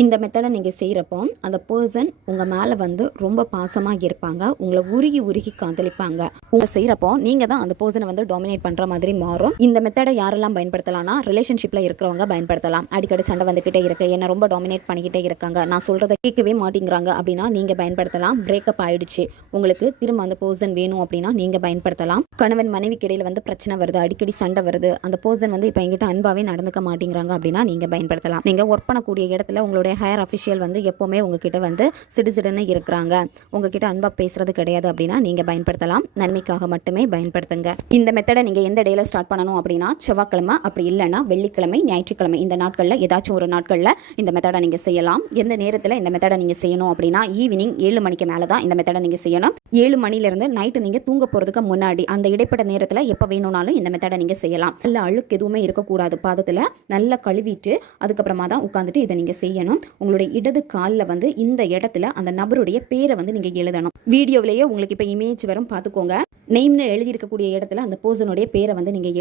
இந்த மெத்தடை நீங்கள் செய்கிறப்போ அந்த பர்சன் உங்கள் மேலே வந்து ரொம்ப பாசமாக இருப்பாங்க, உங்களை உருகி உருகி காதலிப்பாங்க. உங்களை செய்கிறப்போ நீங்கள் தான் அந்த பர்சனை வந்து டாமினேட் பண்ணுற மாதிரி மாறும். இந்த மெத்தடை யாரெல்லாம் பயன்படுத்தலாம்னா, ரிலேஷன்ஷிப்பில் இருக்கிறவங்க பயன்படுத்தலாம். அடிக்கடி சண்டை வந்துக்கிட்டே இருக்குது, என்னை ரொம்ப டாமினேட் பண்ணிக்கிட்டே இருக்காங்க, நான் சொல்கிறத கேட்கவே மாட்டேங்கிறாங்க அப்படின்னா நீங்கள் பயன்படுத்தலாம். பிரேக்கப் ஆகிடுச்சு, உங்களுக்கு திரும்ப அந்த பர்சன் வேணும் அப்படின்னா நீங்கள் பயன்படுத்தலாம். கணவன் மனைவிக்கு இடையில் வந்து பிரச்சனை வருது, அடிக்கடி சண்டை வருது, அந்த பர்சன் வந்து இப்போ எங்கிட்ட அன்பாவே நடந்துக்க மாட்டேங்கிறாங்க அப்படின்னா நீங்கள் பயன்படுத்தலாம். நீங்கள் ஒர்க் பண்ணக்கூடிய இடத்துல உங்களுடைய ஹையர் அஃபிஷியல் வந்து எப்போவுமே உங்ககிட்ட வந்து சிடுசிடுன்னு இருக்கிறாங்க, உங்ககிட்ட அன்பா பேசுறது கிடையாது அப்படின்னா நீங்கள் பயன்படுத்தலாம். நன்மைக்காக மட்டுமே பயன்படுத்துங்க. இந்த மெத்தடை நீங்கள் எந்த டேல ஸ்டார்ட் பண்ணணும் அப்படின்னா, செவ்வாய்க்கிழமை, அப்படி இல்லைன்னா வெள்ளிக்கிழமை, ஞாயிற்றுக்கிழமை, இந்த நாட்களில் ஏதாச்சும் ஒரு நாட்களில் இந்த மெத்தடை நீங்கள் செய்யலாம். எந்த நேரத்தில் இந்த மெத்தடை நீங்கள் செய்யணும் அப்படின்னா, ஈவினிங் 7 மணிக்கு மேலே தான் இந்த மெத்தடை நீங்கள் செய்யணும். 7 மணிலேருந்து நைட்டு நீங்கள் தூங்க போகிறதுக்கு முன்னாடி அந்த இடைப்பட்ட நேரத்தில் எப்போ வேணும்னாலும் இந்த மெத்தடை நீங்கள் செய்யலாம். நல்ல அழுக்கு எதுவுமே இருக்கக்கூடாது, பாதத்தில் நல்லா கழுவிட்டு அதுக்கப்புறமா தான் உட்காந்துட்டு இதை நீங்கள் செய்யணும். உங்களுடைய இடது காலில் வந்து இந்த இடத்துல அந்த நபருடைய பேரை வந்து நீங்கள் எழுதணும். வீடியோவிலேயே உங்களுக்கு இப்போ இமேஜ் வரும், பார்த்துக்கோங்க. நெய்ம்னு எழுதியிருக்கக்கூடிய இடத்துல அந்த பர்சனுடைய பேரை வந்து நீங்கள்